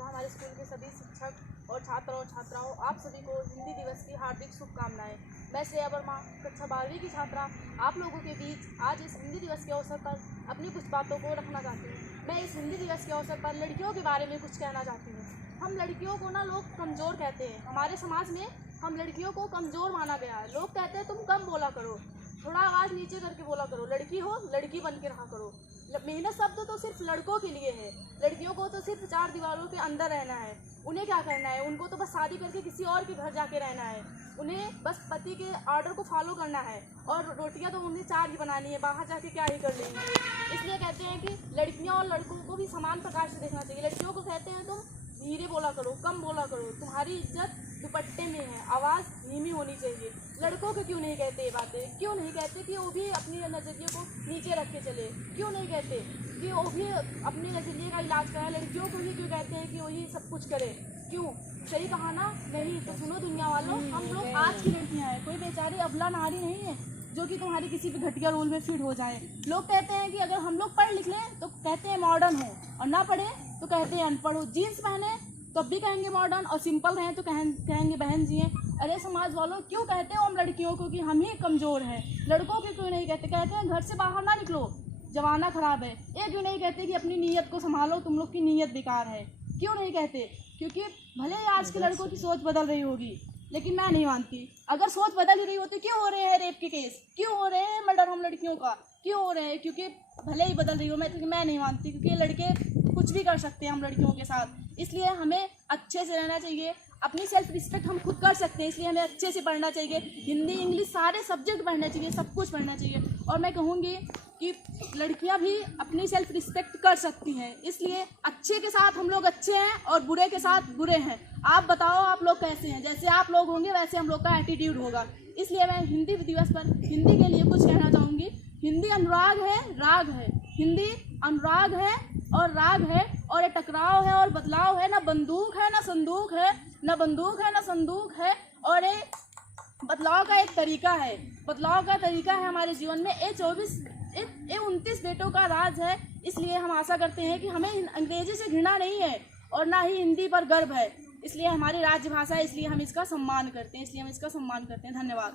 तथा हमारे स्कूल के सभी शिक्षक और छात्र और छात्राओं, आप सभी को हिंदी दिवस की हार्दिक शुभकामनाएं। मैं श्रेया वर्मा, कक्षा 12वीं की छात्रा, आप लोगों के बीच आज इस हिंदी दिवस के अवसर पर अपनी कुछ बातों को रखना चाहती हूँ। मैं इस हिंदी दिवस के अवसर पर लड़कियों के बारे में कुछ कहना चाहती हूँ। हम लड़कियों को ना लोग कमज़ोर कहते हैं। हमारे समाज में हम लड़कियों को कमज़ोर माना गया है। लोग कहते हैं तुम कम बोला करो, थोड़ा आवाज़ नीचे करके बोला करो, लड़की हो लड़की बन के रहा करो। मेहनत शब्द तो सिर्फ लड़कों के लिए है। लड़कियों को तो सिर्फ 4 दीवारों के अंदर रहना है। उन्हें क्या करना है? उनको तो बस शादी करके किसी और के घर जाके रहना है। उन्हें बस पति के ऑर्डर को फॉलो करना है और रोटियां तो उन्हें 4 ही बनानी है, बाहर जाके क्या ही कर लेंगे। इसलिए कहते हैं कि लड़कियां और लड़कों को भी समान प्रकार से देखना चाहिए। लड़कियों को कहते हैं तुम धीरे बोला करो, कम बोला करो, तुम्हारी इज्जत दुपट्टे में है, आवाज़ धीमी होनी चाहिए। लड़कों को क्यों नहीं कहते ये बातें? क्यों नहीं कहते कि वो भी अपनी नज़रिए को नीचे रख के चले? क्यों नहीं कहते कि वो भी अपने नज़रिए का इलाज कराए? लड़कियों को ही क्यों कहते हैं कि वही सब कुछ करे? क्यों? सही कहा ना? नहीं तो सुनो दुनिया वालों, हम लोग आज की लड़कियाँ हैं, कोई बेचारी अबला नारी नहीं है जो कि तुम्हारी किसी भी घटिया रोल में फिट हो जाए। लोग कहते हैं कि अगर हम लोग पढ़ लिख लें तो कहते हैं मॉडर्न हो, और ना पढ़े तो कहते हैं अनपढ़ हो। जीन्स पहने तो अब भी कहेंगे मॉडर्न, और सिंपल रहें तो कहेंगे बहन जी हैं। अरे समाज वालों, क्यों कहते हो हम लड़कियों को कि हम ही कमज़ोर हैं? लड़कों को क्यों नहीं कहते? कहते हैं घर से बाहर ना निकलो, जमाना ख़राब है। ये क्यों नहीं कहते कि अपनी नीयत को संभालो, तुम लोग की नीयत बेकार है? क्यों नहीं कहते? क्योंकि भले ही आज के लड़कों की सोच बदल रही होगी, लेकिन मैं नहीं मानती। अगर सोच बदल ही रही होती, क्यों हो रहे हैं रेप के केस? क्यों हो रहे हैं मर्डर हम लड़कियों का? क्यों हो रहे हैं? क्योंकि भले ही बदल रही हो, मैं नहीं मानती, क्योंकि लड़के कुछ भी कर सकते हैं हम लड़कियों के साथ। इसलिए हमें अच्छे से रहना चाहिए। अपनी सेल्फ रिस्पेक्ट हम खुद कर सकते हैं, इसलिए हमें अच्छे से पढ़ना चाहिए। हिंदी इंग्लिश सारे सब्जेक्ट पढ़ना चाहिए, सब कुछ पढ़ना चाहिए। और मैं कहूँगी कि लड़कियां भी अपनी सेल्फ रिस्पेक्ट कर सकती हैं। इसलिए अच्छे के साथ हम लोग अच्छे हैं और बुरे के साथ बुरे हैं। आप बताओ आप लोग कैसे हैं? जैसे आप लोग होंगे वैसे हम लोग का एटीट्यूड होगा। इसलिए मैं हिंदी दिवस पर हिंदी के लिए कुछ कहना चाहूँगी। हिंदी अनुराग है, राग है। हिंदी अनुराग है और राग है, और ये टकराव है और बदलाव है। ना बंदूक है ना संदूक है, ना बंदूक है ना संदूक है, और ये बदलाव का एक तरीका है। बदलाव का तरीका है हमारे जीवन में। ये 29 बेटों का राज है। इसलिए हम आशा करते हैं कि हमें अंग्रेजी से घृणा नहीं है और ना ही हिंदी पर गर्व है। इसलिए हमारी राज्य भाषा है, इसलिए हम इसका सम्मान करते हैं। धन्यवाद।